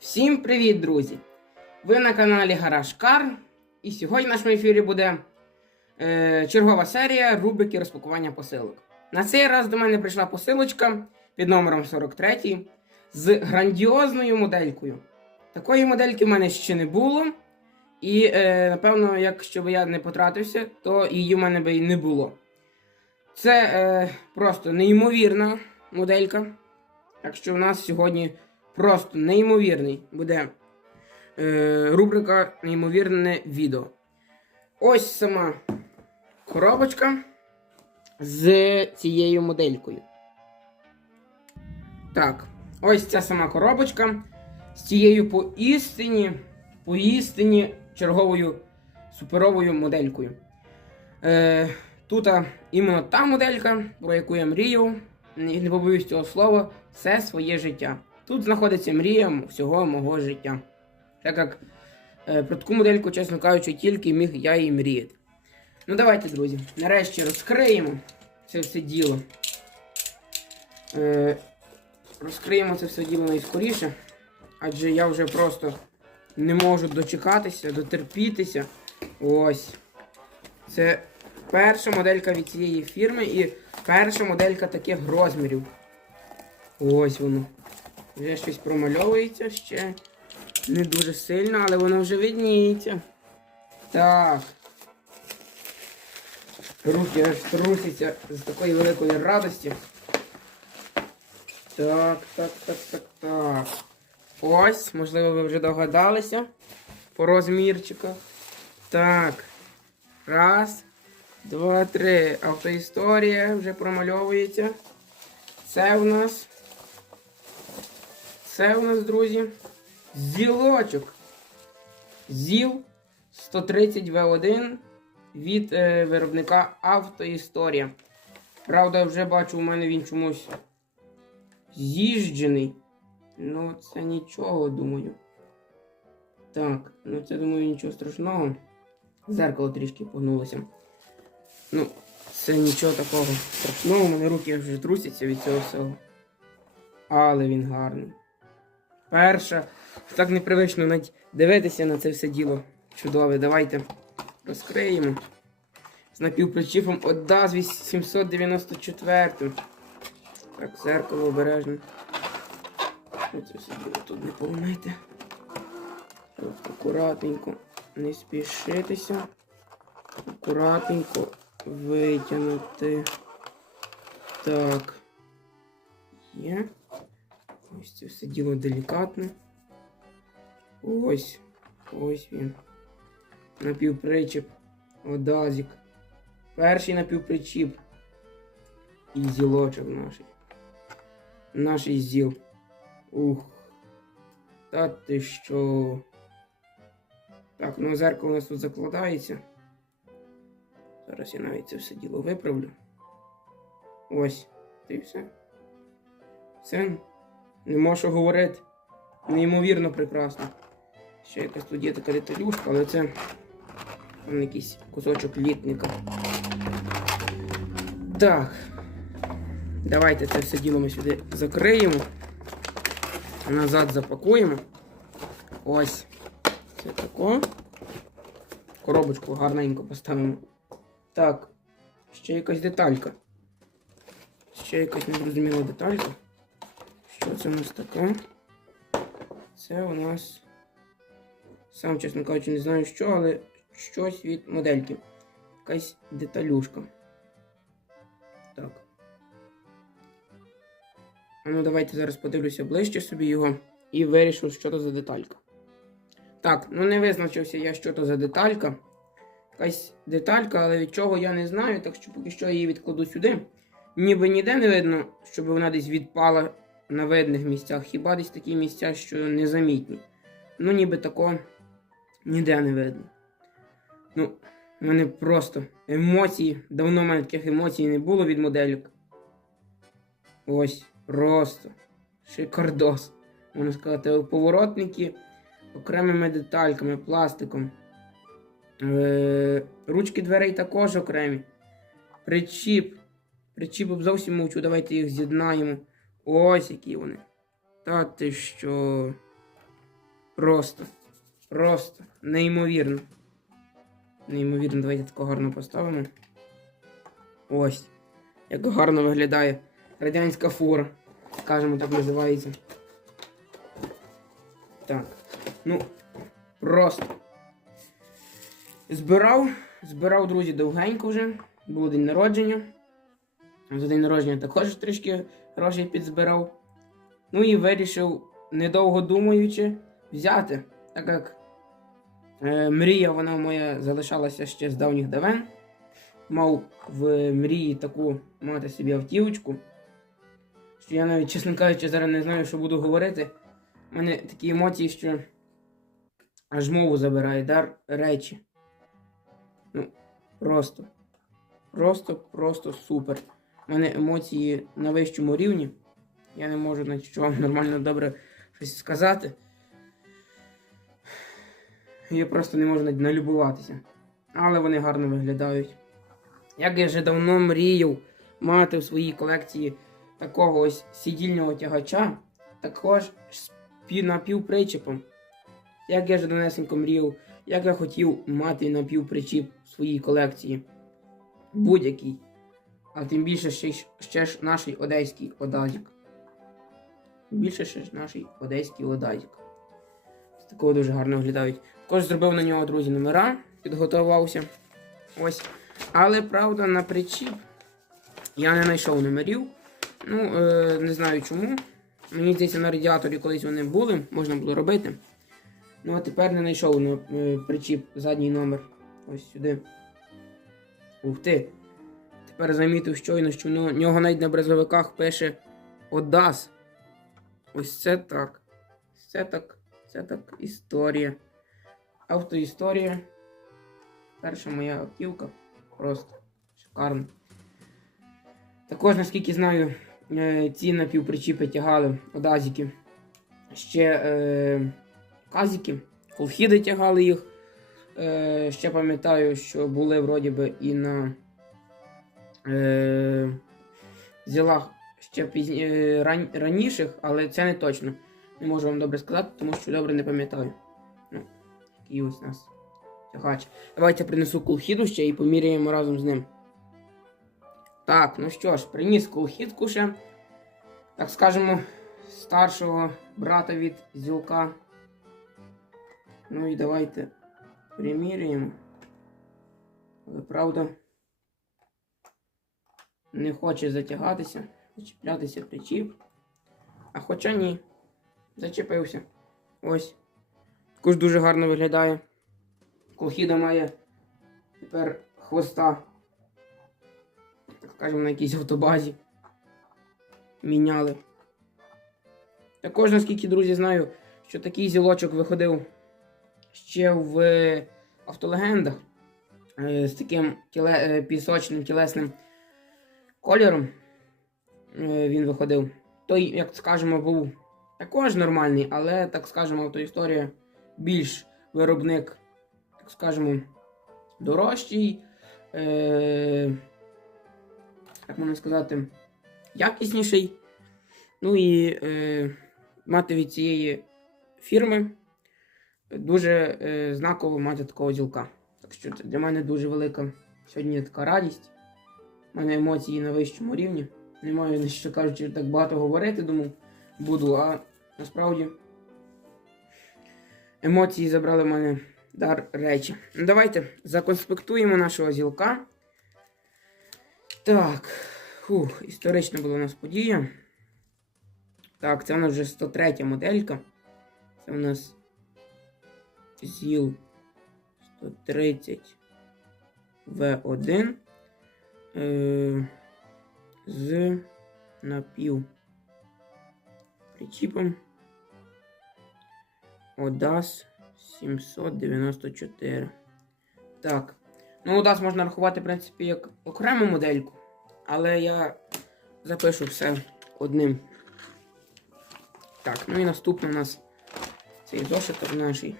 Всім привіт, друзі! Ви на каналі Гараж Кар. І сьогодні в нашому ефірі буде е, чергова серія рубрики розпакування посилок. На цей раз до мене прийшла посилочка під номером 43 з грандіозною моделькою. Такої модельки в мене ще не було. І, е, напевно, якщо б я не потратився, то її в мене би і не було. Це е, просто неймовірна моделька. Так що в нас сьогодні просто неймовірний буде е, рубрика Неймовірне відео. Ось сама коробочка з цією моделькою. Так, ось ця сама коробочка з цією поістині, поістині черговою суперовою моделькою. Е, тут іменно та моделька, про яку я мрію, не не побоюсь цього слова, все своє життя. Тут знаходиться мрія всього мого життя. Так як е, про таку модельку, чесно кажучи, тільки міг я і мріяти. Ну давайте, друзі, нарешті розкриємо це все діло. Е, розкриємо це все діло найскоріше, адже я вже просто не можу дочекатися, дотерпітися. Ось. Це перша моделька від цієї фірми і перша моделька таких розмірів. Ось воно. Вже щось промальовується ще не дуже сильно, але воно вже видніється. Так. Руки аж трусяться з такої великої радості. Так, так, так, так, так. Ось, можливо, ви вже догадалися по розмірчиках. Так. Раз, два, три. Автоісторія вже промальовується. Це в нас. Це у нас, друзі, зілочок. ЗІЛ 130 В1 від е, виробника Автоісторія. Правда, вже бачу, у мене він чомусь з'їжджений. Ну, це нічого, думаю. Так, ну це думаю нічого страшного. Зеркало трішки погнулося. Ну, це нічого такого страшного. У мене руки вже трусяться від цього всього. Але він гарний. Перша. Так непривично навіть дивитися на це все діло. Чудове. Давайте розкриємо. З напівпричіпом Одда з 794. Так, зеркало обережно. Оце все діло тут не помити. Акуратненько. Не спішитися. Акуратненько витягнути. Так. Є. Ось це все діло делікатне. Ось. Ось він. Напівпричіп. Одазік. Перший напівпричіп. І зілочок наш. Наш зіл. Ух. Та ти що? Так, ну зеркало у нас тут закладається. Зараз я навіть це все діло виправлю. Ось. Ти все. Все. Не можу говорити. Неймовірно прекрасно. Ще якась тут є така деталюшка, але це там якийсь кусочок літника. Так. Давайте це все діло ми сюди закриємо. Назад запакуємо. Ось. Це тако. Коробочку гарненько поставимо. Так. Ще якась деталька. Ще якась незрозуміла деталька. Це у нас таке? Це у нас. Сам, чесно кажучи, не знаю що, але щось від модельки. Якась деталюшка. Так. А ну давайте зараз подивлюся ближче собі його і вирішу, що то за деталька. Так, ну не визначився я, що то за деталька. Якась деталька, але від чого я не знаю, так що поки що я її відкладу сюди. Ніби ніде не видно, щоб вона десь відпала на видних місцях. Хіба десь такі місця, що незамітні. Ну, ніби такого ніде не видно. Ну, в мене просто емоції. Давно в мене таких емоцій не було від модельок. Ось, просто. Шикардос. Можна сказати, поворотники окремими детальками, пластиком. Е, ручки дверей також окремі. Причіп. Причіп зовсім мовчу, давайте їх з'єднаємо. Ось які вони. Та ти що. Просто. Просто. Неймовірно. Неймовірно, давайте тако гарно поставимо. Ось. Як гарно виглядає радянська фура. Скажімо, так називається. Так. Ну, просто. Збирав, збирав, друзі, довгенько вже. Було день народження. За день народження також трішки грошей підзбирав. Ну і вирішив, недовго думаючи, взяти. Так як е, мрія вона моя залишалася ще з давніх давен. Мав в мрії таку мати собі автівочку. Що я навіть, чесно кажучи, зараз не знаю, що буду говорити. У мене такі емоції, що аж мову забирає, дар речі. Ну, просто. Просто, просто супер. У мене емоції на вищому рівні. Я не можу навіть вам нормально добре щось сказати. Я просто не можу навіть налюбуватися. Але вони гарно виглядають. Як я вже давно мріяв мати в своїй колекції такого ось сидільного тягача, також з напівпричепом. Як я вже давнесенько мріяв, як я хотів мати напівпричіп в своїй колекції. Будь-який. А тим більше ще, ще ж наш одеський одазік. Більше ще ж наш одеський одазік. З такого дуже гарно виглядають. Також зробив на нього, друзі, номера, підготувався. Ось. Але правда, на причіп я не знайшов номерів. Ну, е, не знаю чому. Мені здається, на радіаторі колись вони були, можна було робити. Ну, а тепер не знайшов на е, причіп задній номер. Ось сюди. Ух ти. Тепер замітив щойно, що в нього- навіть на брезовиках пише Одас. Ось це так. Це так. Це так історія. Автоісторія. Перша моя автівка. Просто шикарно. Також, наскільки знаю, е, ці напівпричіпи тягали одазіки. Ще е, казіки, колхіди тягали їх. Е, ще пам'ятаю, що були вроді би і на е, зілах ще пізні, е, ран, раніших, але це не точно. Не можу вам добре сказати, тому що добре не пам'ятаю. Ну, такий ось нас тягач. Давайте принесу колхіду ще і поміряємо разом з ним. Так, ну що ж, приніс колхідку ще. Так скажемо, старшого брата від зілка. Ну і давайте приміряємо. Але правда не хоче затягатися, зачіплятися причіп. А хоча ні, зачепився. Ось. Також дуже гарно виглядає. Колхіда має тепер хвоста. Так скажемо, на якійсь автобазі. Міняли. Також, наскільки, друзі, знаю, що такий зілочок виходив ще в автолегендах е, з таким тіле, е, пісочним тілесним кольором. Е, Він виходив. Той, як скажемо, був також нормальний, але, так скажемо, автоісторія більш виробник, так скажемо, дорожчий. Е, як можна сказати, якісніший. Ну і е, мати від цієї фірми дуже е, знаково мати такого ділка. Так що це для мене дуже велика сьогодні така радість. У мене емоції на вищому рівні. Не маю, що кажучи, так багато говорити, думаю, буду, а насправді емоції забрали в мене дар речі. Ну, давайте законспектуємо нашого зілка. Так, фух, історична була у нас подія. Так, це у нас вже 103 моделька. Це у нас ЗІЛ 130 В1 е, з напів причіпом ODAS 794. Так. Ну, ODAS можна рахувати, в принципі, як окрему модельку, але я запишу все одним. Так, ну і наступний у нас цей зошиток наший.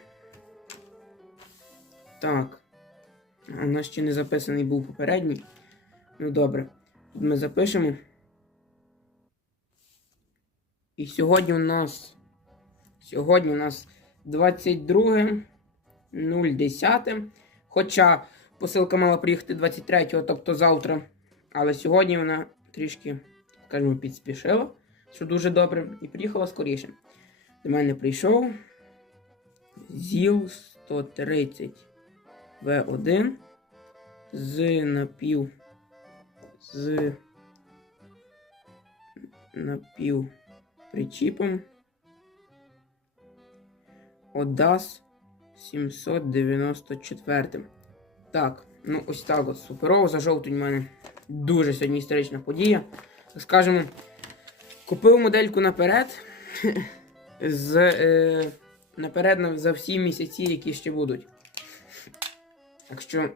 Так. У нас ще не записаний був попередній. Ну добре. Тут ми запишемо. І сьогодні у нас. Сьогодні у нас 22.010. Хоча посилка мала приїхати 23-го, тобто завтра. Але сьогодні вона трішки, скажімо, підспішила, що дуже добре, і приїхала скоріше. До мене прийшов ЗІЛ 130 В1 з напів з напів причіпом Одас 794. Так, ну ось так от суперово. За жовтень в мене дуже сьогодні історична подія. Скажемо, купив модельку наперед. з, е, наперед за всі місяці, які ще будуть. Так що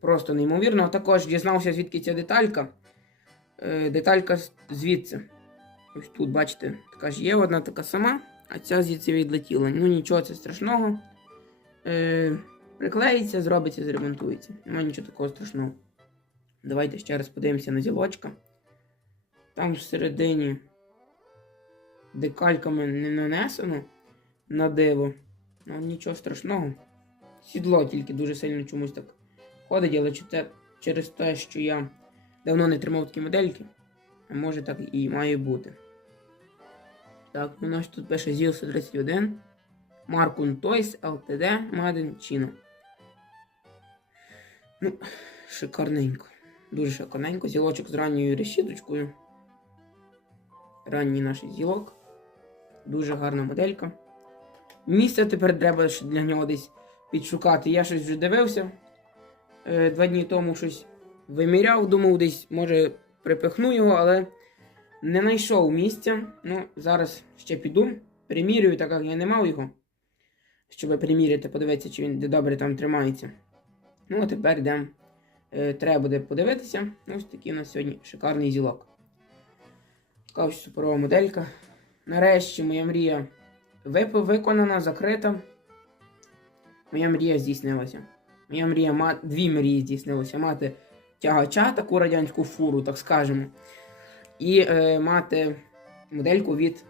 просто неймовірно. Також дізнався, звідки ця деталька. Е, деталька звідси. Ось тут, бачите, така ж є одна така сама, а ця звідси відлетіла. Ну нічого це страшного. Е, приклеїться, зробиться, зремонтується. Немає нічого такого страшного. Давайте ще раз подивимося на зілочка. Там всередині декальками не нанесено на диво. Ну нічого страшного. Сідло тільки дуже сильно чомусь так ходить, але чи те- через те, що я давно не тримав такі модельки, може так і має бути. Так, у нас тут пише ZIL 131. Markun Toys LTD in China. Ну, шикарненько. Дуже шикарненько. Зілочок з ранньою решіточкою. Ранній наш зілок. Дуже гарна моделька. Місце тепер треба для нього десь підшукати. Я щось вже дивився. Е, два дні тому щось виміряв, думав, десь може припихну його, але не знайшов місця. Ну, зараз ще піду, примірюю, так як я не мав його. Щоб приміряти, подивитися, чи він добре там тримається. Ну, а тепер йдемо. Е, треба буде подивитися. Ось такий у нас сьогодні шикарний зілок. Така ось суперова моделька. Нарешті моя мрія виконана, закрита. Моя мрія здійснилася. Моя мрія мати. Дві мрії здійснилися. Мати тягача, таку радянську фуру, так скажемо. І е, мати модельку від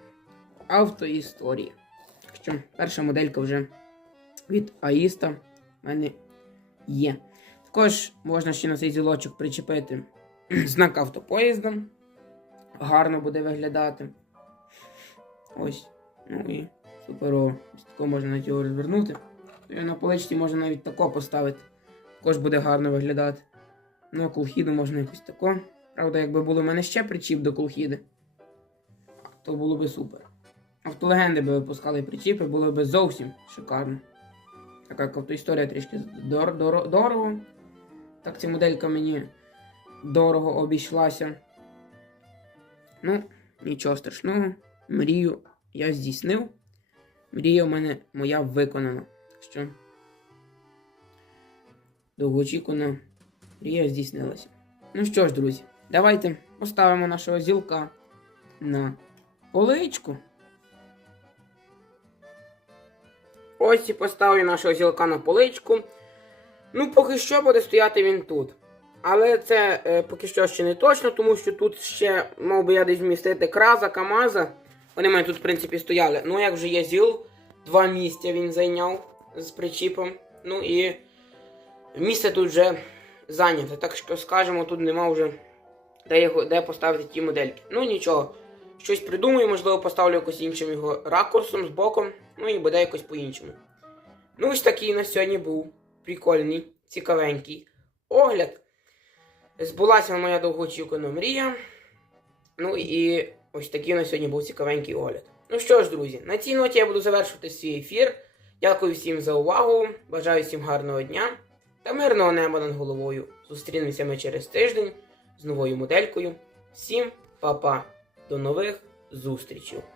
автоісторії. Що перша моделька вже від Аїста в мене є. Також можна ще на цей зілочок причепити знак автопоїзда. Гарно буде виглядати. Ось. Ну і суперово. Ось тако можна навіть його розвернути. І на поличці можна навіть тако поставити. Також буде гарно виглядати. Ну, а колхіду можна якось тако. Правда, якби було в мене ще причіп до колхіди, то було би супер. Автолегенди би випускали причіпи, було б зовсім шикарно. Так як автоісторія трішки дор- дор- дорого. Так ця моделька мені дорого обійшлася. Ну, нічого страшного. Мрію я здійснив. Мрія в мене моя виконана. Так що довгоочікувана мрія здійснилася. Ну що ж, друзі, давайте поставимо нашого зілка на поличку. Ось і поставлю нашого зілка на поличку. Ну, поки що буде стояти він тут. Але це е, поки що ще не точно, тому що тут ще мав би я десь вмістити краза, камаза. Вони в мене тут, в принципі, стояли. Ну, як вже є зіл, два місця він зайняв з причіпом. Ну і місце тут вже зайняте. Так що скажемо, тут нема вже де, його, де поставити ті модельки. Ну нічого. Щось придумаю, можливо, поставлю якось іншим його ракурсом, з боком, ну і буде якось по-іншому. Ну, ось такий на сьогодні був прикольний, цікавенький огляд. Збулася моя довгоочікувана мрія. Ну і ось такий на сьогодні був цікавенький огляд. Ну що ж, друзі, на цій ноті я буду завершувати свій ефір. Дякую всім за увагу. Бажаю всім гарного дня та мирного неба над головою. Зустрінемося ми через тиждень з новою моделькою. Всім па-па! До нових зустрічей!